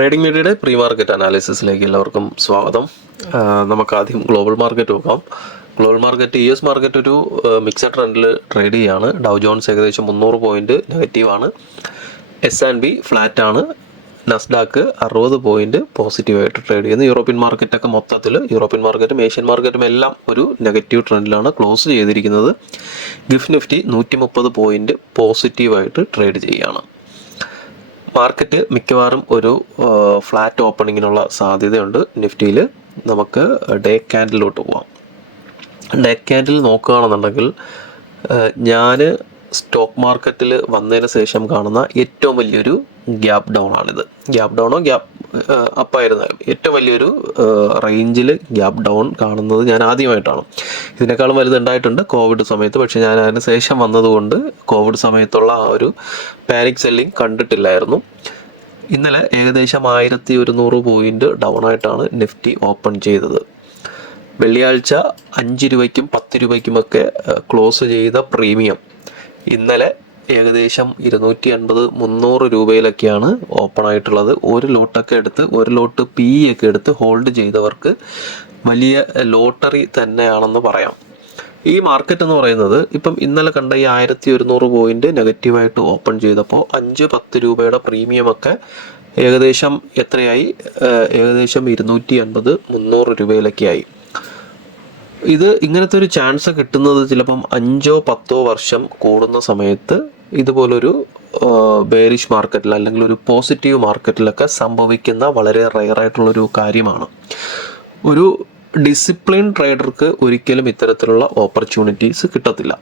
Trading മീഡിയയുടെ pre market അനാലിസിസിലേക്ക് എല്ലാവർക്കും സ്വാഗതം. നമുക്ക് ആദ്യം ഗ്ലോബൽ മാർക്കറ്റ് നോക്കാം. ഗ്ലോബൽ മാർക്കറ്റ് US മാർക്കറ്റ് ഒരു മിക്സഡ് ട്രെൻഡിൽ ട്രേഡ് ചെയ്യുകയാണ്. ഡൗ ജോൺസ് ഏകദേശം 300 പോയിന്റ് നെഗറ്റീവാണ്. S&P ഫ്ലാറ്റ് ആണ്. നസ്ഡാക്ക് 60 പോയിന്റ് പോസിറ്റീവായിട്ട് ട്രേഡ് ചെയ്യുന്നു. യൂറോപ്യൻ മാർക്കറ്റൊക്കെ മൊത്തത്തിൽ യൂറോപ്യൻ മാർക്കറ്റും ഏഷ്യൻ മാർക്കറ്റും എല്ലാം ഒരു നെഗറ്റീവ് ട്രെൻഡിലാണ് ക്ലോസ് ചെയ്തിരിക്കുന്നത്. ഗിഫ്റ്റ് നിഫ്റ്റി 130 പോയിന്റ് പോസിറ്റീവായിട്ട് ട്രേഡ് ചെയ്യുകയാണ്. മാർക്കറ്റ് മിക്കവാറും ഒരു ഫ്ലാറ്റ് ഓപ്പണിങ്ങിനുള്ള സാധ്യതയുണ്ട്. നിഫ്റ്റിയിൽ നമുക്ക് ഡേ ക്യാൻഡിലോട്ട് പോവാം. ഡേ ക്യാൻഡിൽ നോക്കുകയാണെന്നുണ്ടെങ്കിൽ ഞാൻ സ്റ്റോക്ക് മാർക്കറ്റിൽ വന്നതിന് ശേഷം കാണുന്ന ഏറ്റവും വലിയൊരു ഗ്യാപ്പ് ഡൗൺ ആണിത്. ഗ്യാപ്പ് ഡൗണോ ഗ്യാപ്പ് അപ്പായിരുന്നാലും ഏറ്റവും വലിയൊരു റേഞ്ചിൽ ഗ്യാപ്പ് ഡൗൺ കാണുന്നത് ഞാൻ ആദ്യമായിട്ടാണ്. ഇതിനേക്കാളും വലുതുണ്ടായിട്ടുണ്ട് കോവിഡ് സമയത്ത്. പക്ഷേ ഞാൻ അതിന് ശേഷം വന്നതുകൊണ്ട് കോവിഡ് സമയത്തുള്ള ആ ഒരു പാനിക് സെല്ലിംഗ് കണ്ടിട്ടില്ലായിരുന്നു. ഇന്നലെ ഏകദേശം 1100 പോയിന്റ് ഡൗൺ ആയിട്ടാണ് നിഫ്റ്റി ഓപ്പൺ ചെയ്തത്. വെള്ളിയാഴ്ച 5 രൂപയ്ക്കും 10 രൂപയ്ക്കുമൊക്കെ ക്ലോസ് ചെയ്ത പ്രീമിയം ഇന്നലെ ഏകദേശം 280-300 രൂപയിലൊക്കെയാണ് ഓപ്പൺ ആയിട്ടുള്ളത്. ഒരു ലോട്ടൊക്കെ എടുത്ത് ഒരു ലോട്ട് ഒക്കെ എടുത്ത് ഹോൾഡ് ചെയ്തവർക്ക് വലിയ ലോട്ടറി തന്നെയാണെന്ന് പറയാം. ഈ മാർക്കറ്റ് എന്ന് പറയുന്നത് ഇപ്പം ഇന്നലെ കണ്ട ഈ 1100 പോയിന്റ് നെഗറ്റീവായിട്ട് ഓപ്പൺ ചെയ്തപ്പോൾ 5-10 രൂപയുടെ പ്രീമിയമൊക്കെ ഏകദേശം എത്രയായി? ഏകദേശം 280-300 രൂപയിലൊക്കെ ആയി. ഇത് ഇങ്ങനത്തെ ഒരു ചാൻസ് കിട്ടുന്നത് ചിലപ്പം 5-10 വർഷം കൂടുന്ന സമയത്ത് ഇതുപോലൊരു ബെയറിഷ് മാർക്കറ്റിൽ അല്ലെങ്കിൽ ഒരു പോസിറ്റീവ് മാർക്കറ്റിലൊക്കെ സംഭവിക്കുന്ന വളരെ റെയറായിട്ടുള്ളൊരു കാര്യമാണ്. ഒരു ഡിസിപ്ലിൻ ട്രേഡർക്ക് ഒരിക്കലും ഇത്തരത്തിലുള്ള ഓപ്പർച്യൂണിറ്റീസ് കിട്ടത്തില്ല.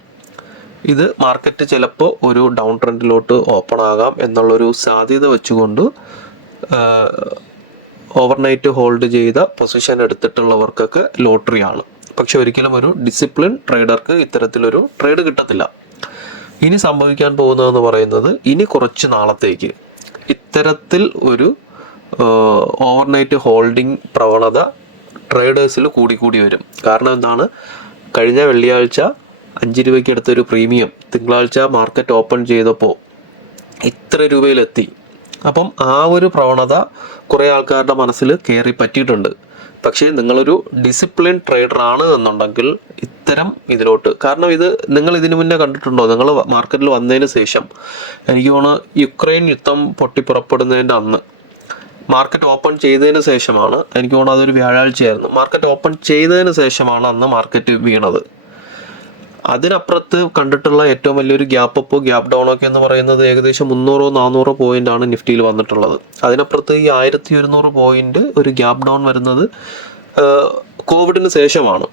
ഇത് മാർക്കറ്റ് ചിലപ്പോൾ ഒരു ഡൗൺ ട്രെൻഡിലോട്ട് ഓപ്പൺ ആകാം എന്നുള്ളൊരു സാധ്യത വെച്ചുകൊണ്ട് ഓവർനൈറ്റ് ഹോൾഡ് ചെയ്ത പൊസിഷൻ എടുത്തിട്ടുള്ളവർക്കൊക്കെ ലോട്ടറിയാണ്. പക്ഷെ ഒരിക്കലും ഒരു ഡിസിപ്ലിൻ ട്രേഡർക്ക് ഇത്തരത്തിലൊരു ട്രേഡ് കിട്ടത്തില്ല. ഇനി സംഭവിക്കാൻ പോകുന്നതെന്ന് പറയുന്നത് ഇനി കുറച്ച് നാളത്തേക്ക് ഇത്തരത്തിൽ ഒരു ഓവർനൈറ്റ് ഹോൾഡിംഗ് പ്രവണത ട്രേഡേഴ്സിൽ കൂടി വരും. കാരണം എന്താണ്? കഴിഞ്ഞ വെള്ളിയാഴ്ച 5 രൂപയ്ക്ക് എടുത്തൊരു പ്രീമിയം തിങ്കളാഴ്ച മാർക്കറ്റ് ഓപ്പൺ ചെയ്തപ്പോൾ ഇത്ര രൂപയിലെത്തി. അപ്പം ആ ഒരു പ്രവണത കുറേ ആൾക്കാരുടെ മനസ്സിൽ കയറി പറ്റിയിട്ടുണ്ട്. പക്ഷേ നിങ്ങളൊരു ഡിസിപ്ലിൻ ട്രേഡർ ആണ് എന്നുണ്ടെങ്കിൽ ഇത്തരം ഇതിലോട്ട്, കാരണം ഇത് നിങ്ങൾ ഇതിനു മുന്നേ കണ്ടിട്ടുണ്ടോ? നിങ്ങൾ മാർക്കറ്റിൽ വന്നതിന് ശേഷം എനിക്ക് തോന്നുന്നു യുക്രൈൻ യുദ്ധം പൊട്ടിപ്പുറപ്പെടുന്നതിൻ്റെ അന്ന് മാർക്കറ്റ് ഓപ്പൺ ചെയ്തതിന് ശേഷമാണ്, എനിക്ക് തോന്നുന്നു അതൊരു വ്യാഴാഴ്ചയായിരുന്നു, മാർക്കറ്റ് ഓപ്പൺ ചെയ്തതിന് ശേഷമാണ് അന്ന് മാർക്കറ്റ് വീണത്. അതിനപ്പുറത്ത് കണ്ടിട്ടുള്ള ഏറ്റവും വലിയൊരു ഗ്യാപ്പ് അപ്പോ ഗ്യാപ്പ് ഡൗൺ ഒക്കെ എന്ന് പറയുന്നത് ഏകദേശം 300-400 പോയിന്റ് ആണ് നിഫ്റ്റിയിൽ വന്നിട്ടുള്ളത്. അതിനപ്പുറത്ത് ഈ 1100 പോയിന്റ് ഒരു ഗ്യാപ്പ് ഡൗൺ വരുന്നത് കോവിഡിന് ശേഷമാണ്.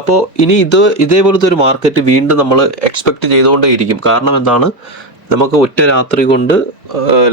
അപ്പോൾ ഇനി ഇതേപോലത്തെ ഒരു മാർക്കറ്റ് വീണ്ടും നമ്മൾ എക്സ്പെക്ട് ചെയ്തുകൊണ്ടേയിരിക്കും. കാരണം എന്താണ്? നമുക്ക് ഒറ്റ രാത്രി കൊണ്ട്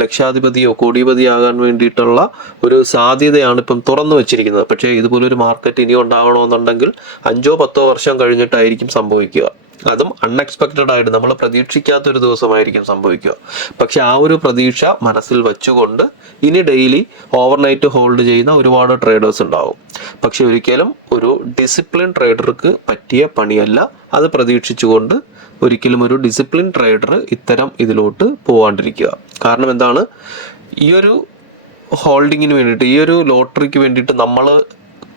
ലക്ഷാധിപതിയോ കോടിപതിയാകാൻ വേണ്ടിയിട്ടുള്ള ഒരു സാധ്യതയാണ് ഇപ്പം തുറന്നു വെച്ചിരിക്കുന്നത്. പക്ഷേ ഇതുപോലൊരു മാർക്കറ്റ് ഇനി ഉണ്ടാകണമെന്നുണ്ടെങ്കിൽ 5-10 വർഷം കഴിഞ്ഞിട്ടായിരിക്കും സംഭവിക്കുക. അതും അൺഎക്സ്പെക്റ്റഡ് ആയിട്ട് നമ്മൾ പ്രതീക്ഷിക്കാത്തൊരു ദിവസമായിരിക്കും സംഭവിക്കുക. പക്ഷെ ആ ഒരു പ്രതീക്ഷ മനസ്സിൽ വെച്ചുകൊണ്ട് ഇനി ഡെയിലി ഓവർനൈറ്റ് ഹോൾഡ് ചെയ്യുന്ന ഒരുപാട് ട്രേഡേഴ്സ് ഉണ്ടാവും. പക്ഷെ ഒരിക്കലും ഒരു ഡിസിപ്ലിൻ ട്രേഡർക്ക് പറ്റിയ പണിയല്ല. അത് പ്രതീക്ഷിച്ചുകൊണ്ട് ഒരിക്കലും ഒരു ഡിസിപ്ലിൻ ട്രേഡർ ഇത്തരം ഇതിലോട്ട് പോകാണ്ടിരിക്കുക. കാരണം എന്താണ്? ഈ ഒരു ഹോൾഡിങ്ങിന് വേണ്ടിയിട്ട്, ഈ ഒരു ലോട്ടറിക്ക് വേണ്ടിയിട്ട് നമ്മൾ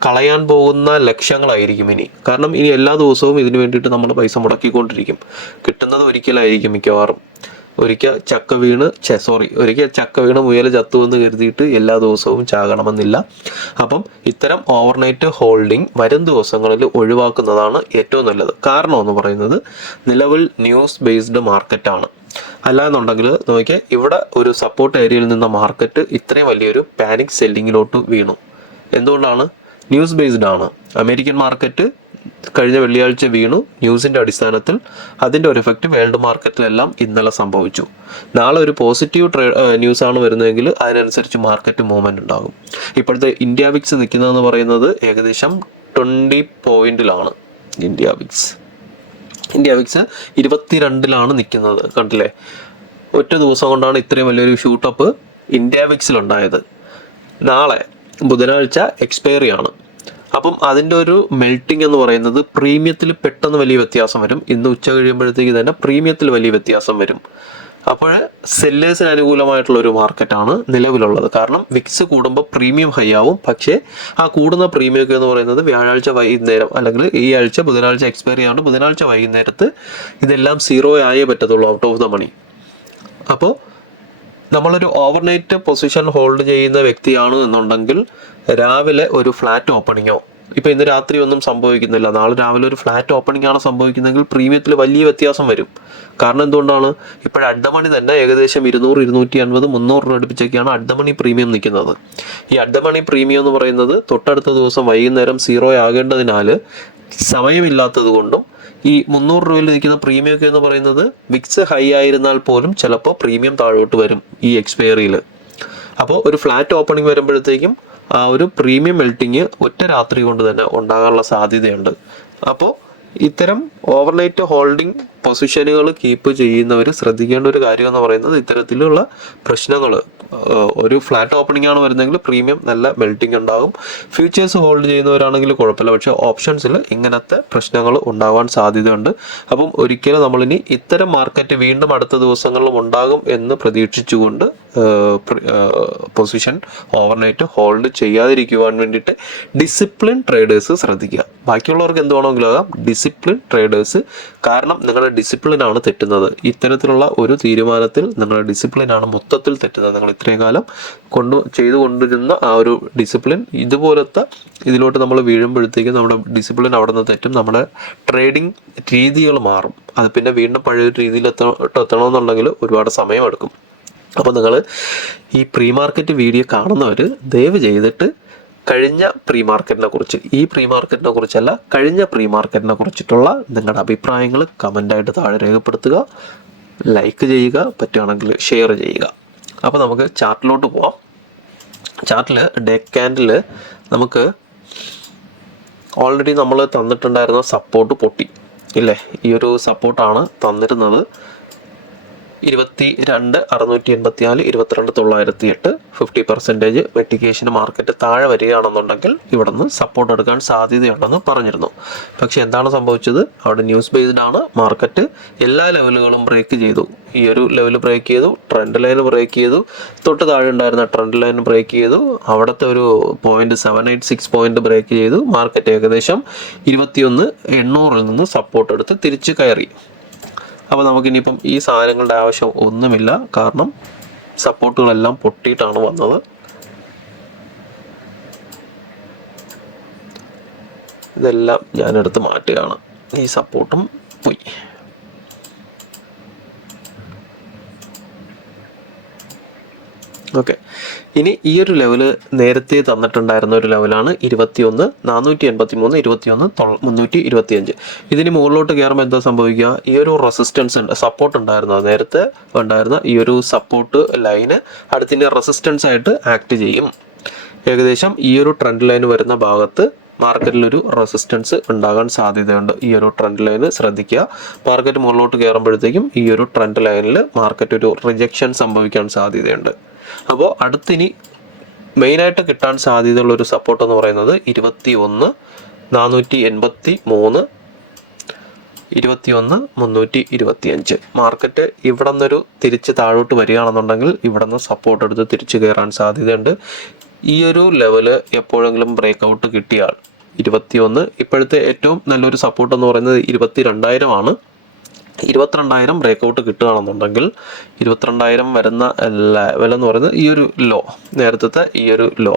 കളയാൻ പോകുന്ന ലക്ഷങ്ങളായിരിക്കും ഇനി. കാരണം ഇനി എല്ലാ ദിവസവും ഇതിന് വേണ്ടിയിട്ട് നമ്മൾ പൈസ മുടക്കിക്കൊണ്ടിരിക്കും. കിട്ടുന്നത് ഒരിക്കലായിരിക്കും മിക്കവാറും. ഒരിക്കൽ ചക്ക വീണ് മുയൽ ചത്തു എന്ന് കരുതിയിട്ട് എല്ലാ ദിവസവും ചാകണമെന്നില്ല. അപ്പം ഇത്തരം ഓവർനൈറ്റ് ഹോൾഡിംഗ് വരും ദിവസങ്ങളിൽ ഒഴിവാക്കുന്നതാണ് ഏറ്റവും നല്ലത്. കാരണം എന്ന് പറയുന്നത് നിലവിൽ ന്യൂസ് ബേസ്ഡ് മാർക്കറ്റാണ്. അല്ലാന്നുണ്ടെങ്കിൽ നോക്കിയാൽ ഇവിടെ ഒരു സപ്പോർട്ട് ഏരിയയിൽ നിന്ന മാർക്കറ്റ് ഇത്രയും വലിയൊരു പാനിക് സെല്ലിങ്ങിലോട്ട് വീണു. എന്തുകൊണ്ടാണ്? ന്യൂസ് ബേസ്ഡ് ആണ്. അമേരിക്കൻ മാർക്കറ്റ് കഴിഞ്ഞ വെള്ളിയാഴ്ച വീണു ന്യൂസിൻ്റെ അടിസ്ഥാനത്തിൽ. അതിൻ്റെ ഒരു എഫക്റ്റ് വേൾഡ് മാർക്കറ്റിലെല്ലാം ഇന്നലെ സംഭവിച്ചു. നാളെ ഒരു പോസിറ്റീവ് ന്യൂസാണ് വരുന്നതെങ്കിൽ അതിനനുസരിച്ച് മാർക്കറ്റ് മൂവ്മെൻറ്റ് ഉണ്ടാകും. ഇപ്പോഴത്തെ ഇന്ത്യ വിക്സ് നിൽക്കുന്നതെന്ന് പറയുന്നത് ഏകദേശം 20 പോയിന്റിലാണ്. ഇന്ത്യ വിക്സ് 22ലാണ് നിൽക്കുന്നത്. കണ്ടില്ലേ? ഒറ്റ ദിവസം കൊണ്ടാണ് ഇത്രയും വലിയൊരു ഷൂട്ടപ്പ് ഇന്ത്യ വിക്സിലുണ്ടായത്. നാളെ ബുധനാഴ്ച എക്സ്പയറി ആണ്. അപ്പം അതിൻ്റെ ഒരു മെൽറ്റിംഗ് എന്ന് പറയുന്നത് പ്രീമിയത്തിൽ പെട്ടെന്ന് വലിയ വ്യത്യാസം വരും. ഇന്ന് ഉച്ച കഴിയുമ്പോഴത്തേക്ക് തന്നെ പ്രീമിയത്തിൽ വലിയ വ്യത്യാസം വരും. അപ്പോൾ സെല്ലേഴ്സിന് അനുകൂലമായിട്ടുള്ള ഒരു മാർക്കറ്റാണ് നിലവിലുള്ളത്. കാരണം വിക്സ് കൂടുമ്പോൾ പ്രീമിയം ഹൈ ആവും. പക്ഷേ ആ കൂടുന്ന പ്രീമിയം ഒക്കെ എന്ന് പറയുന്നത് വ്യാഴാഴ്ച വൈകുന്നേരം അല്ലെങ്കിൽ ഈ ആഴ്ച ബുധനാഴ്ച എക്സ്പയറി ആവുകൊണ്ട് ബുധനാഴ്ച വൈകുന്നേരത്ത് ഇതെല്ലാം സീറോ ആയേ പറ്റത്തുള്ളൂ, ഔട്ട് ഓഫ് ദ മണി. അപ്പോൾ നമ്മളൊരു ഓവർനൈറ്റ് പൊസിഷൻ ഹോൾഡ് ചെയ്യുന്ന വ്യക്തിയാണ് എന്നുണ്ടെങ്കിൽ രാവിലെ ഒരു ഫ്ലാറ്റ് ഓപ്പണിങ്ങോ, ഇപ്പോൾ ഇന്ന് രാത്രി ഒന്നും സംഭവിക്കുന്നില്ല, നാളെ രാവിലെ ഒരു ഫ്ലാറ്റ് ഓപ്പണിംഗ് ആണ് സംഭവിക്കുന്നതെങ്കിൽ പ്രീമിയത്തിൽ വലിയ വ്യത്യാസം വരും. കാരണം എന്തുകൊണ്ടാണ്? ഇപ്പോൾ അഡ്ഡമണി തന്നെ ഏകദേശം 200, 250, 300 രൂപ അടുപ്പിച്ചൊക്കെയാണ് അഡ്ഡമണി പ്രീമിയം നിൽക്കുന്നത്. ഈ അഡ്ഡമണി പ്രീമിയം എന്ന് പറയുന്നത് തൊട്ടടുത്ത ദിവസം വൈകുന്നേരം സീറോ ആകേണ്ടതിനാൽ സമയമില്ലാത്തത് കൊണ്ടും ഈ 300 രൂപയിൽ നിൽക്കുന്ന പ്രീമിയം ഒക്കെ എന്ന് പറയുന്നത് വിക്സ് ഹൈ ആയിരുന്നാൽ പോലും ചിലപ്പോൾ പ്രീമിയം താഴോട്ട് വരും ഈ എക്സ്പയറിയിൽ. അപ്പോൾ ഒരു ഫ്ലാറ്റ് ഓപ്പണിംഗ് വരുമ്പോഴത്തേക്കും ആ ഒരു പ്രീമിയം മെൽറ്റിങ് ഒറ്റ രാത്രി കൊണ്ട് തന്നെ ഉണ്ടാകാനുള്ള സാധ്യതയുണ്ട്. അപ്പോൾ ഇത്തരം ഓവർനൈറ്റ് ഹോൾഡിംഗ് പൊസിഷനുകൾ കീപ്പ് ചെയ്യുന്നവർ ശ്രദ്ധിക്കേണ്ട ഒരു കാര്യം എന്ന് പറയുന്നത് ഇത്തരത്തിലുള്ള പ്രശ്നങ്ങൾ. ഒരു ഫ്ലാറ്റ് ഓപ്പണിംഗ് ആണ് വരുന്നതെങ്കിൽ പ്രീമിയം നല്ല മെൽറ്റിംഗ് ഉണ്ടാകും. ഫ്യൂച്ചേഴ്സ് ഹോൾഡ് ചെയ്യുന്നവരാണെങ്കിൽ കുഴപ്പമില്ല, പക്ഷേ ഓപ്ഷൻസിൽ ഇങ്ങനത്തെ പ്രശ്നങ്ങൾ ഉണ്ടാകാൻ സാധ്യതയുണ്ട്. അപ്പം ഒരിക്കലും നമ്മളിനി ഇത്തരം മാർക്കറ്റ് വീണ്ടും അടുത്ത ദിവസങ്ങളിലും ഉണ്ടാകും എന്ന് പ്രതീക്ഷിച്ചുകൊണ്ട് പൊസിഷൻ ഓവർനൈറ്റ് ഹോൾഡ് ചെയ്യാതിരിക്കുവാൻ വേണ്ടിയിട്ട് ഡിസിപ്ലിൻ ട്രേഡേഴ്സ് ശ്രദ്ധിക്കുക. ബാക്കിയുള്ളവർക്ക് എന്ത് വേണമെങ്കിലും ആകാം, ഡിസിപ്ലിൻ ട്രേഡേഴ്സ്. കാരണം നിങ്ങളുടെ ഡിസിപ്ലിനാണ് തെറ്റുന്നത്. ഇത്തരത്തിലുള്ള ഒരു തീരുമാനത്തിൽ നിങ്ങളുടെ ഡിസിപ്ലിനാണ് മൊത്തത്തിൽ തെറ്റുന്നത്. നിങ്ങൾ ഇത്രയും കാലം ചെയ്തുകൊണ്ടിരുന്ന ആ ഒരു ഡിസിപ്ലിൻ ഇതുപോലത്തെ ഇതിലോട്ട് നമ്മൾ വീഴുമ്പോഴത്തേക്കും നമ്മുടെ ഡിസിപ്ലിൻ അവിടെ നിന്ന് തെറ്റും, നമ്മുടെ ട്രേഡിംഗ് രീതികൾ മാറും. അത് പിന്നെ വീണ്ടും പഴയ രീതിയിൽ എത്തണമെന്നുണ്ടെങ്കിൽ ഒരുപാട് സമയമെടുക്കും. അപ്പോൾ നിങ്ങൾ ഈ പ്രീ മാർക്കറ്റ് വീഡിയോ കാണുന്നവർ ദയവ് ചെയ്തിട്ട് കഴിഞ്ഞ പ്രീ മാർക്കറ്റിനെ കുറിച്ച്, ഈ പ്രീ മാർക്കറ്റിനെ കുറിച്ചല്ല, കഴിഞ്ഞ പ്രീ മാർക്കറ്റിനെ കുറിച്ചിട്ടുള്ള നിങ്ങളുടെ അഭിപ്രായങ്ങൾ കമൻ്റായിട്ട് താഴെ രേഖപ്പെടുത്തുക, ലൈക്ക് ചെയ്യുക, പറ്റുകയാണെങ്കിൽ ഷെയർ ചെയ്യുക. അപ്പോൾ നമുക്ക് ചാർട്ടിലോട്ട് പോവാം. ചാർട്ടിൽ ഡേ ക്യാൻഡിൽ നമുക്ക് ഓൾറെഡി നമ്മൾ തന്നിട്ടുണ്ടായിരുന്ന സപ്പോർട്ട് പൊട്ടി ഇല്ലേ? ഈ ഒരു സപ്പോർട്ടാണ് തന്നിരുന്നത് 22,684, 22,908. 50% മെറ്റിക്കേഷന് മാർക്കറ്റ് താഴെ വരികയാണെന്നുണ്ടെങ്കിൽ ഇവിടെ നിന്ന് സപ്പോർട്ട് എടുക്കാൻ സാധ്യതയുണ്ടെന്ന് പറഞ്ഞിരുന്നു. പക്ഷെ എന്താണ് സംഭവിച്ചത്? അവിടെ ന്യൂസ് ബേസ്ഡ് ആണ്. മാർക്കറ്റ് എല്ലാ ലെവലുകളും ബ്രേക്ക് ചെയ്തു. ഈ ഒരു ലെവൽ ബ്രേക്ക് ചെയ്തു, ട്രെൻഡ് ലൈൻ ബ്രേക്ക് ചെയ്തു, തൊട്ട് താഴെ ഉണ്ടായിരുന്ന ട്രെൻഡ് ലൈൻ ബ്രേക്ക് ചെയ്തു, അവിടുത്തെ ഒരു 0.786 പോയിന്റ് ബ്രേക്ക് ചെയ്തു. മാർക്കറ്റ് ഏകദേശം 21,800 നിന്ന് സപ്പോർട്ട് എടുത്ത് തിരിച്ച് കയറി. അപ്പോൾ നമുക്കിനിയിപ്പം ഈ സാധനങ്ങളുടെ ആവശ്യം ഒന്നുമില്ല, കാരണം സപ്പോർട്ടുകളെല്ലാം പൊട്ടിയിട്ടാണ് വന്നത്. ഇതെല്ലാം ഞാനെടുത്ത് മാറ്റുകയാണ്. ഈ സപ്പോർട്ടും പോയി. ഓക്കെ, ഇനി ഈ ഒരു ലെവല് നേരത്തെ തന്നിട്ടുണ്ടായിരുന്ന ഒരു ലെവലാണ് 21,483, 21,325. ഇതിന് മുകളിലോട്ട് കയറുമ്പോൾ എന്താ സംഭവിക്കുക? ഈ ഒരു റെസിസ്റ്റൻസ് ഉണ്ട്, സപ്പോർട്ട് ഉണ്ടായിരുന്നു, നേരത്തെ ഉണ്ടായിരുന്ന ഈ ഒരു സപ്പോർട്ട് ലൈന് അടുത്തിൻ്റെ റെസിസ്റ്റൻസ് ആയിട്ട് ആക്ട് ചെയ്യും. ഏകദേശം ഈ ഒരു ട്രെൻഡ് ലൈൻ വരുന്ന ഭാഗത്ത് മാർക്കറ്റിലൊരു റെസിസ്റ്റൻസ് ഉണ്ടാകാൻ സാധ്യതയുണ്ട്. ഈ ഒരു ട്രെൻഡ് ലൈന് ശ്രദ്ധിക്കുക. മാർക്കറ്റ് മുകളിലോട്ട് കയറുമ്പോഴത്തേക്കും ഈ ഒരു ട്രെൻഡ് ലൈനിൽ മാർക്കറ്റ് ഒരു റിജക്ഷൻ സംഭവിക്കാൻ സാധ്യതയുണ്ട്. അപ്പോൾ അടുത്തിനി മെയിനായിട്ട് കിട്ടാൻ സാധ്യതയുള്ള ഒരു സപ്പോർട്ട് എന്ന് പറയുന്നത് 21,483, 21,325. മാർക്കറ്റ് ഇവിടെ നിന്നൊരു തിരിച്ച് താഴോട്ട് വരികയാണെന്നുണ്ടെങ്കിൽ ഇവിടെ നിന്ന് സപ്പോർട്ട് എടുത്ത് തിരിച്ച് കയറാൻ സാധ്യതയുണ്ട്. ഈ ഒരു ലെവല് എപ്പോഴെങ്കിലും ബ്രേക്ക് ഔട്ട് കിട്ടിയാൽ 21, ഇപ്പോഴത്തെ ഏറ്റവും നല്ലൊരു സപ്പോർട്ട് എന്ന് പറയുന്നത് 22,000 ആണ്. 22,000 ബ്രേക്ക് ഔട്ട് കിട്ടുകയാണെന്നുണ്ടെങ്കിൽ 22,000 വരുന്ന ലെവലെന്ന് പറയുന്നത് ഈ ഒരു ലോ, നേരത്തെ ഈ ഒരു ലോ,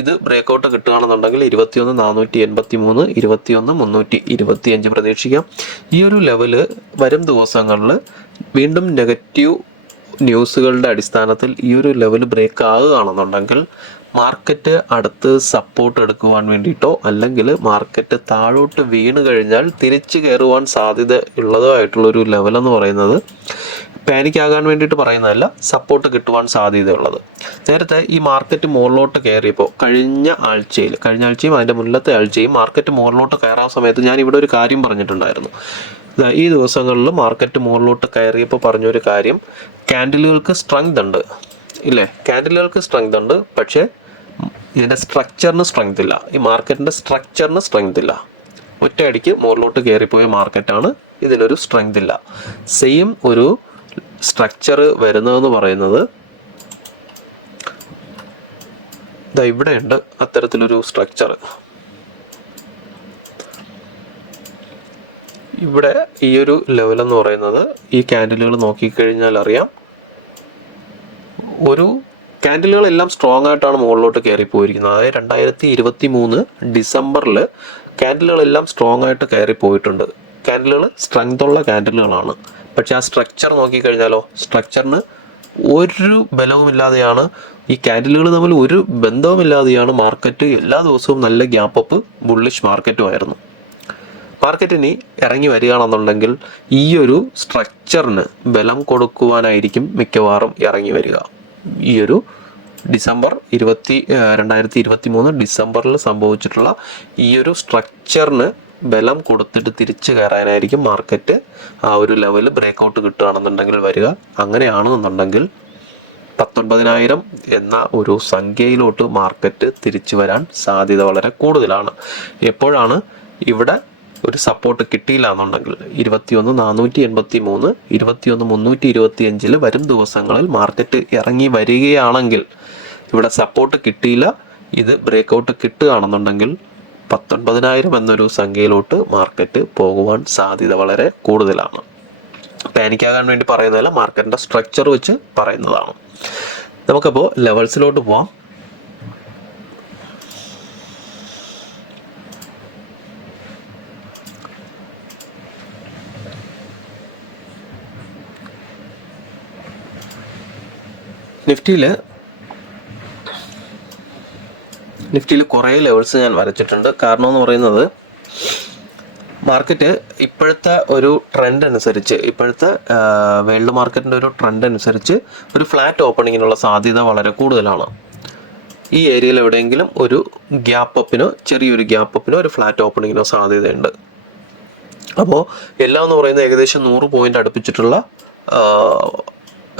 ഇത് ബ്രേക്ക് ഔട്ട് കിട്ടുകയാണെന്നുണ്ടെങ്കിൽ 21,483, 21,325 പ്രതീക്ഷിക്കാം. ഈ ഒരു ലെവല് വരും ദിവസങ്ങളിൽ വീണ്ടും നെഗറ്റീവ് ന്യൂസുകളുടെ അടിസ്ഥാനത്തിൽ ഈ ഒരു ലെവൽ ബ്രേക്ക് ആകുകയാണെന്നുണ്ടെങ്കിൽ മാർക്കറ്റ് അടുത്ത് സപ്പോർട്ട് എടുക്കുവാൻ വേണ്ടിയിട്ടോ അല്ലെങ്കിൽ മാർക്കറ്റ് താഴോട്ട് വീണ് കഴിഞ്ഞാൽ തിരിച്ചു കയറുവാൻ സാധ്യത ഉള്ളതോ ആയിട്ടുള്ളൊരു ലെവലെന്ന് പറയുന്നത് പാനിക്കാകാൻ വേണ്ടിയിട്ട് പറയുന്നതല്ല, സപ്പോർട്ട് കിട്ടുവാൻ സാധ്യതയുള്ളത്. നേരത്തെ ഈ മാർക്കറ്റ് മുകളിലോട്ട് കയറിയപ്പോൾ കഴിഞ്ഞ ആഴ്ചയും അതിൻ്റെ മുന്നത്തെ ആഴ്ചയും മാർക്കറ്റ് മുകളിലോട്ട് കയറാൻ സമയത്ത് ഞാൻ ഇവിടെ ഒരു കാര്യം പറഞ്ഞിട്ടുണ്ടായിരുന്നു. ഈ ദിവസങ്ങളിൽ മാർക്കറ്റ് മുകളിലോട്ട് കയറിയപ്പോൾ പറഞ്ഞൊരു കാര്യം, ക്യാൻഡിലുകൾക്ക് സ്ട്രെങ്ത് ഉണ്ട് ഇല്ലേ? ക്യാൻഡിലുകൾക്ക് സ്ട്രെങ്ത് ഉണ്ട്, പക്ഷേ ഇതിൻ്റെ സ്ട്രക്ചറിന് സ്ട്രെങ്ത് ഇല്ല. ഈ മാർക്കറ്റിൻ്റെ സ്ട്രക്ചറിന് സ്ട്രെങ്ത് ഇല്ല. ഒറ്റയടിക്ക് മുകളിലോട്ട് കയറിപ്പോയ മാർക്കറ്റാണ്, ഇതിനൊരു സ്ട്രെങ്ത് ഇല്ല. സെയിം ഒരു സ്ട്രക്ചർ വരുന്നതെന്ന് പറയുന്നത് ഇവിടെയുണ്ട് അത്തരത്തിലൊരു സ്ട്രക്ചർ. ഇവിടെ ഈ ഒരു ലെവലെന്ന് പറയുന്നത് ഈ ക്യാൻഡിലുകൾ നോക്കിക്കഴിഞ്ഞാൽ അറിയാം, ഒരു ക്യാൻഡിലുകളെല്ലാം സ്ട്രോങ് ആയിട്ടാണ് മുകളിലോട്ട് കയറി പോയിരിക്കുന്നത്. അതായത് 2023 ഡിസംബറിൽ ക്യാൻഡിലുകളെല്ലാം സ്ട്രോങ് ആയിട്ട് കയറി പോയിട്ടുണ്ട്. ക്യാൻഡിലുകൾ സ്ട്രെങ്ത് ഉള്ള ക്യാൻഡിലുകളാണ്. പക്ഷേ ആ സ്ട്രക്ചർ നോക്കിക്കഴിഞ്ഞാലോ, സ്ട്രക്ചറിന് ഒരു ബലവുമില്ലാതെയാണ്, ഈ ക്യാൻഡിലുകൾ തമ്മിൽ ഒരു ബന്ധവുമില്ലാതെയാണ് മാർക്കറ്റ് എല്ലാ ദിവസവും നല്ല ഗ്യാപ്പ് അപ്പ് ബുള്ളിഷ് മാർക്കറ്റുമായിരുന്നു. മാർക്കറ്റിന് ഇറങ്ങി വരികയാണെന്നുണ്ടെങ്കിൽ ഈ ഒരു സ്ട്രക്ചറിന് ബലം കൊടുക്കുവാനായിരിക്കും മിക്കവാറും ഇറങ്ങി വരിക. ഈ ഒരു 2023 ഡിസംബറിൽ സംഭവിച്ചിട്ടുള്ള ഈ ഒരു സ്ട്രക്ചറിന് ബലം കൊടുത്തിട്ട് തിരിച്ചു കയറാനായിരിക്കും മാർക്കറ്റ് ആ ഒരു ലെവൽ ബ്രേക്കൗട്ട് കിട്ടുകയാണെന്നുണ്ടെങ്കിൽ വരിക. അങ്ങനെയാണെന്നുണ്ടെങ്കിൽ 19,000 എന്ന ഒരു സംഖ്യയിലോട്ട് മാർക്കറ്റ് തിരിച്ചു വരാൻ സാധ്യത വളരെ കൂടുതലാണ്. എപ്പോഴാണ് ഇവിടെ ഒരു സപ്പോർട്ട് കിട്ടിയില്ല എന്നുണ്ടെങ്കിൽ 21,483, 21,325 വരും ദിവസങ്ങളിൽ മാർക്കറ്റ് ഇറങ്ങി വരികയാണെങ്കിൽ, ഇവിടെ സപ്പോർട്ട് കിട്ടിയില്ല, ഇത് ബ്രേക്കൗട്ട് കിട്ടുകയാണെന്നുണ്ടെങ്കിൽ 19,000 എന്നൊരു സംഖ്യയിലോട്ട് മാർക്കറ്റ് പോകുവാൻ സാധ്യത വളരെ കൂടുതലാണ്. പാനിക്കാകാൻ വേണ്ടി പറയുന്നതല്ല, മാർക്കറ്റിൻ്റെ സ്ട്രക്ചർ വെച്ച് പറയുന്നതാണ്. നമുക്കപ്പോൾ ലെവൽസിലോട്ട് പോവാം. നിഫ്റ്റിയിൽ കുറേ ലെവൽസ് ഞാൻ വരച്ചിട്ടുണ്ട്. കാരണം എന്ന് പറയുന്നത്, മാർക്കറ്റ് ഇപ്പോഴത്തെ ഒരു ട്രെൻഡ് അനുസരിച്ച്, ഇപ്പോഴത്തെ വേൾഡ് മാർക്കറ്റിൻ്റെ ഒരു ട്രെൻഡ് അനുസരിച്ച് ഒരു ഫ്ലാറ്റ് ഓപ്പണിങ്ങിനുള്ള സാധ്യത വളരെ കൂടുതലാണ്. ഈ ഏരിയയിൽ എവിടെയെങ്കിലും ഒരു ഗ്യാപ്പ് അപ്പിനോ, ചെറിയൊരു ഗ്യാപ്പ് അപ്പിനോ, ഒരു ഫ്ലാറ്റ് ഓപ്പണിങ്ങിനോ സാധ്യതയുണ്ട്. അപ്പോൾ എല്ലാം എന്ന് പറയുന്നത് ഏകദേശം 100 പോയിന്റ് അടുപ്പിച്ചിട്ടുള്ള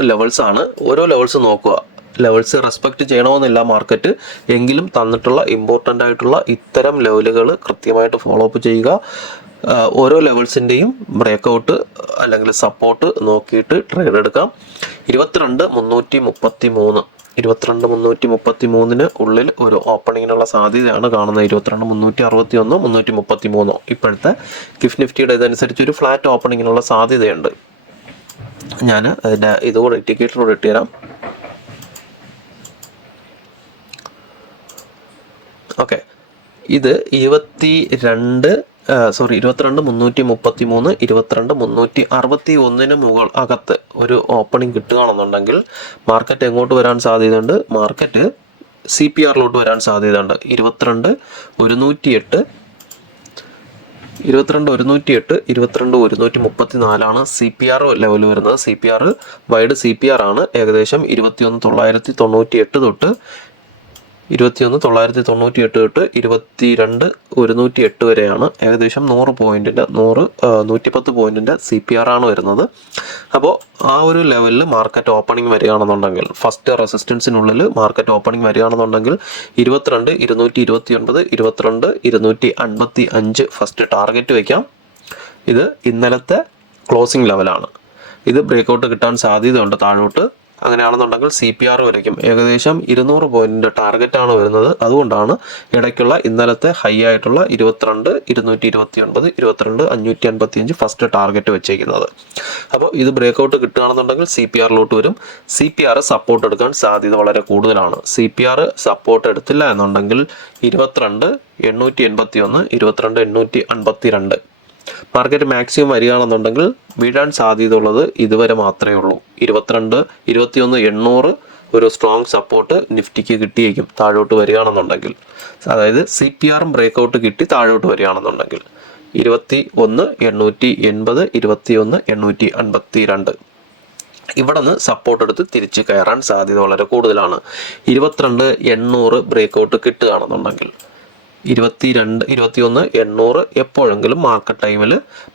ലെവൽസാണ്. ഓരോ ലെവൽസ് നോക്കുക, ലെവൽസ് റെസ്പെക്റ്റ് ചെയ്യണമെന്നില്ല മാർക്കറ്റ്, എങ്കിലും തന്നിട്ടുള്ള ഇമ്പോർട്ടൻ്റ് ആയിട്ടുള്ള ഇത്തരം ലെവലുകൾ കൃത്യമായിട്ട് ഫോളോ അപ്പ് ചെയ്യുക. ഓരോ ലെവൽസിൻ്റെയും ബ്രേക്കൗട്ട് അല്ലെങ്കിൽ സപ്പോർട്ട് നോക്കിയിട്ട് ട്രേഡ് എടുക്കാം. 22,333 ഉള്ളിൽ ഒരു ഓപ്പണിങ്ങിനുള്ള സാധ്യതയാണ് കാണുന്നത്. 22,361, 333 ഇപ്പോഴത്തെ ഗിഫ്റ്റ് നിഫ്റ്റിയുടെ ഇതനുസരിച്ച് ഒരു ഫ്ലാറ്റ് ഓപ്പണിങ്ങിനുള്ള സാധ്യതയുണ്ട്. ഞാൻ അതിൻ്റെ ഇതുകൂടെ ഇൻഡിക്കേറ്ററോട് ഇട്ടുതരാം. ഓക്കെ, ഇത് 22,333, 22,361 മുകൾ അകത്ത് ഒരു ഓപ്പണിംഗ് കിട്ടുകയാണെന്നുണ്ടെങ്കിൽ മാർക്കറ്റ് എങ്ങോട്ട് വരാൻ സാധ്യതയുണ്ട്? മാർക്കറ്റ് CPRലോട്ട് വരാൻ സാധ്യതയുണ്ട്. 22,108, 22,134 CPR ലെവൽ വരുന്നത്. CPR വൈഡ് CPR ആണ്. ഏകദേശം 21,998 തൊട്ട് 22,108 വരെയാണ്. ഏകദേശം 110 പോയിന്റിൻ്റെ CPR ആണ് വരുന്നത്. അപ്പോൾ ആ ഒരു ലെവലിൽ മാർക്കറ്റ് ഓപ്പണിംഗ് വരികയാണെന്നുണ്ടെങ്കിൽ, ഫസ്റ്റ് റെസിസ്റ്റൻസിനുള്ളിൽ മാർക്കറ്റ് ഓപ്പണിംഗ് വരികയാണെന്നുണ്ടെങ്കിൽ 22,229, 22,255 ഫസ്റ്റ് ടാർഗറ്റ് വയ്ക്കാം. ഇത് ഇന്നലത്തെ ക്ലോസിംഗ് ലെവലാണ്. ഇത് ബ്രേക്കൗട്ട് കിട്ടാൻ സാധ്യതയുണ്ട് താഴോട്ട്. അങ്ങനെയാണെന്നുണ്ടെങ്കിൽ CPR വരയ്ക്കും. ഏകദേശം 200 പോയിന്റിൻ്റെ ടാർഗറ്റാണ് വരുന്നത്. അതുകൊണ്ടാണ് ഇടയ്ക്കുള്ള ഇന്നലത്തെ ഹൈ ആയിട്ടുള്ള 22,229, 22,555 ഫസ്റ്റ് ടാർഗറ്റ് വെച്ചേക്കുന്നത്. അപ്പോൾ ഇത് ബ്രേക്കൗട്ട് കിട്ടുകയാണെന്നുണ്ടെങ്കിൽ CPRലോട്ട് വരും. CPR സപ്പോർട്ട് എടുക്കാൻ സാധ്യത വളരെ കൂടുതലാണ്. CPR സപ്പോർട്ട് എടുത്തില്ല എന്നുണ്ടെങ്കിൽ 22,881, 22,852 മാർക്കറ്റ് മാക്സിമം വരികയാണെന്നുണ്ടെങ്കിൽ വീഴാൻ സാധ്യതയുള്ളത് ഇതുവരെ മാത്രമേ ഉള്ളൂ. 21,800 ഒരു സ്ട്രോങ് സപ്പോർട്ട് നിഫ്റ്റിക്ക് കിട്ടിയേക്കും താഴോട്ട് വരികയാണെന്നുണ്ടെങ്കിൽ. അതായത് CPRും ബ്രേക്കൗട്ട് കിട്ടി താഴോട്ട് വരികയാണെന്നുണ്ടെങ്കിൽ 21,880, 21,852 ഇവിടെ നിന്ന് സപ്പോർട്ട് എടുത്ത് തിരിച്ച് കയറാൻ സാധ്യത വളരെ കൂടുതലാണ്. 22,800 ബ്രേക്കൗട്ട് കിട്ടുകയാണെന്നുണ്ടെങ്കിൽ 21,800 എപ്പോഴെങ്കിലും മാർക്കറ്റ് ടൈമിൽ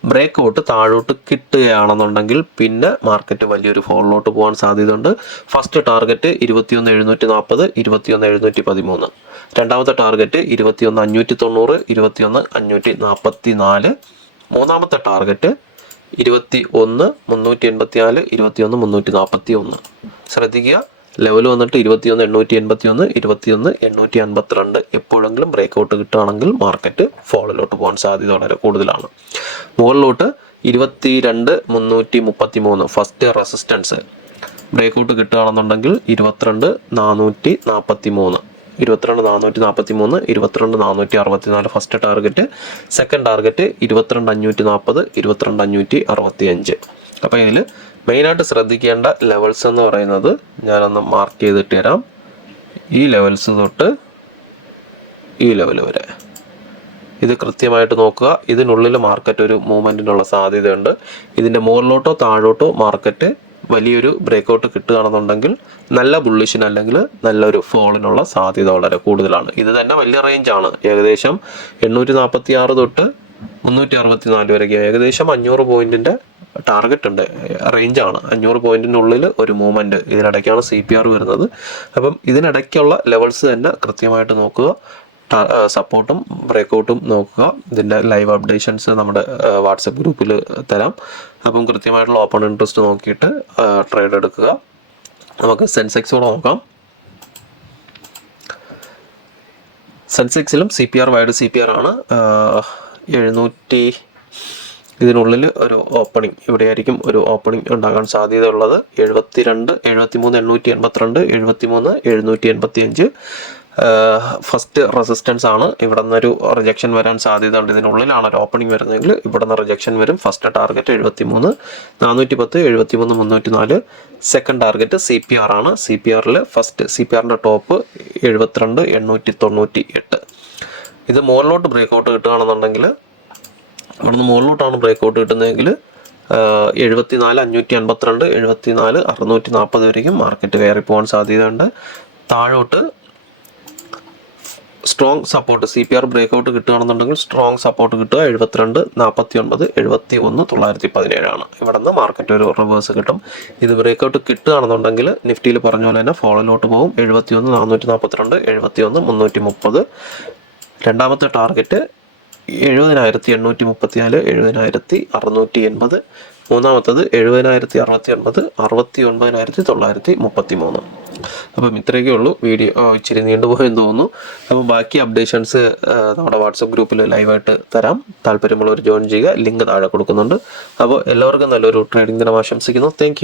ബ്രേക്കൗട്ട് താഴോട്ട് കിട്ടുകയാണെന്നുണ്ടെങ്കിൽ പിന്നെ മാർക്കറ്റ് വലിയൊരു ഫോളിലോട്ട് പോകാൻ സാധ്യതയുണ്ട്. First target 21,740, 21,713. രണ്ടാമത്തെ ടാർഗറ്റ് 21,590, 21,544. മൂന്നാമത്തെ ടാർഗറ്റ് 21 384 21 341. ശ്രദ്ധിക്കുക, ലെവൽ വന്നിട്ട് 21 881 21 852. എപ്പോഴെങ്കിലും ബ്രേക്കൗട്ട് കിട്ടുകയാണെങ്കിൽ മാർക്കറ്റ് ഫോളിലോട്ട് പോകാൻ സാധ്യത വളരെ കൂടുതലാണ്. മുകളിലോട്ട് 22 333 ഫസ്റ്റ് റെസിസ്റ്റൻസ് ബ്രേക്കൗട്ട് കിട്ടുകയാണെന്നുണ്ടെങ്കിൽ 22 443 22 464 ഫസ്റ്റ് ടാർഗറ്റ്. Second target 22 540 22 565. അപ്പോൾ ഇതിൽ മെയിനായിട്ട് ശ്രദ്ധിക്കേണ്ട ലെവൽസ് എന്ന് പറയുന്നത് ഞാനൊന്ന് മാർക്ക് ചെയ്തിട്ട് തരാം. ഈ ലെവൽസ് തൊട്ട് ഈ ലെവൽ വരെ ഇത് കൃത്യമായിട്ട് നോക്കുക. ഇതിനുള്ളിൽ മാർക്കറ്റ് ഒരു മൂവ്മെൻറ്റിനുള്ള സാധ്യതയുണ്ട്. ഇതിൻ്റെ മുകളിലോട്ടോ താഴോട്ടോ മാർക്കറ്റ് വലിയൊരു ബ്രേക്കൗട്ട് കിട്ടുകയാണെന്നുണ്ടെങ്കിൽ നല്ല ബുള്ളിഷിന് അല്ലെങ്കിൽ നല്ലൊരു ഫോളിനുള്ള സാധ്യത വളരെ കൂടുതലാണ്. ഇത് തന്നെ വലിയ റേഞ്ചാണ്. ഏകദേശം 846 തൊട്ട് 364 വരെയൊക്കെ ഏകദേശം 500 പോയിന്റിൻ്റെ ടാർഗറ്റ് ഉണ്ട്. റേഞ്ചാണ് 500 പോയിന്റിനുള്ളിൽ ഒരു മൂവ്മെൻറ്റ്. ഇതിനിടയ്ക്കാണ് CPR വരുന്നത്. അപ്പം ഇതിനിടയ്ക്കുള്ള ലെവൽസ് തന്നെ കൃത്യമായിട്ട് നോക്കുക. സപ്പോർട്ടും ബ്രേക്കൗട്ടും നോക്കുക. ഇതിൻ്റെ ലൈവ് അപ്ഡേഷൻസ് നമ്മുടെ വാട്സപ്പ് ഗ്രൂപ്പിൽ തരാം. അപ്പം കൃത്യമായിട്ടുള്ള ഓപ്പൺ ഇൻട്രസ്റ്റ് നോക്കിയിട്ട് ട്രേഡ് എടുക്കുക. നമുക്ക് സെൻസെക്സോടെ നോക്കാം. സെൻസെക്സിലും CPR വൈഡ് CPR ആണ്. 700 ഇതിനുള്ളിൽ ഒരു ഓപ്പണിംഗ് ഇവിടെയായിരിക്കും ഒരു ഓപ്പണിംഗ് ഉണ്ടാകാൻ സാധ്യതയുള്ളത്. 72 73 882 73 785 ഫസ്റ്റ് റെസിസ്റ്റൻസ് ആണ്. ഇവിടെ നിന്നൊരു റിജക്ഷൻ വരാൻ സാധ്യത ഉണ്ട്. ഇതിനുള്ളിലാണ് ഒരു ഓപ്പണിംഗ് വരുന്നതെങ്കിൽ ഇവിടെ നിന്ന് റിജക്ഷൻ വരും. First target 73 410 73 304. Second target CPR ആണ്. CPRൽ ഫസ്റ്റ് CPRൻ്റെ ടോപ്പ് 72 898. ഇത് മുകളിലോട്ട് ബ്രേക്കൗട്ട് കിട്ടുകയാണെന്നുണ്ടെങ്കിൽ അവിടെ നിന്ന് മുകളിലോട്ടാണ് ബ്രേക്കൗട്ട് കിട്ടുന്നതെങ്കിൽ 74 552 74 640 വരെയും മാർക്കറ്റ് കയറി പോകാൻ സാധ്യതയുണ്ട്. താഴോട്ട് സ്ട്രോങ് സപ്പോർട്ട് CPR ബ്രേക്കൗട്ട് കിട്ടുകയാണെന്നുണ്ടെങ്കിൽ സ്ട്രോങ് സപ്പോർട്ട് കിട്ടുക 72 49 71 917 ആണ്. ഇവിടെ നിന്ന് മാർക്കറ്റ് ഒരു റിവേഴ്സ് കിട്ടും. ഇത് ബ്രേക്കൗട്ട് കിട്ടുകയാണെന്നുണ്ടെങ്കിൽ നിഫ്റ്റിയിൽ പറഞ്ഞ പോലെ തന്നെ ഫോളിലോട്ട് പോകും. 71 442 71 330. രണ്ടാമത്തെ ടാർഗറ്റ് 70,834 70,680. മൂന്നാമത്തത് 70,069 69,933. അപ്പം ഇത്രയൊക്കെ ഉള്ളൂ. വീഡിയോ ഇച്ചിരി നീണ്ടുപോയെന്ന് തോന്നുന്നു. അപ്പോൾ ബാക്കി അപ്ഡേഷൻസ് നമ്മുടെ വാട്സപ്പ് ഗ്രൂപ്പിൽ ലൈവായിട്ട് തരാം. താല്പര്യമുള്ളവർ ജോയിൻ ചെയ്യുക. ലിങ്ക് താഴെ കൊടുക്കുന്നുണ്ട്. അപ്പോൾ എല്ലാവർക്കും നല്ലൊരു ട്രേഡിംഗ് ദിനം ആശംസിക്കുന്നു. താങ്ക്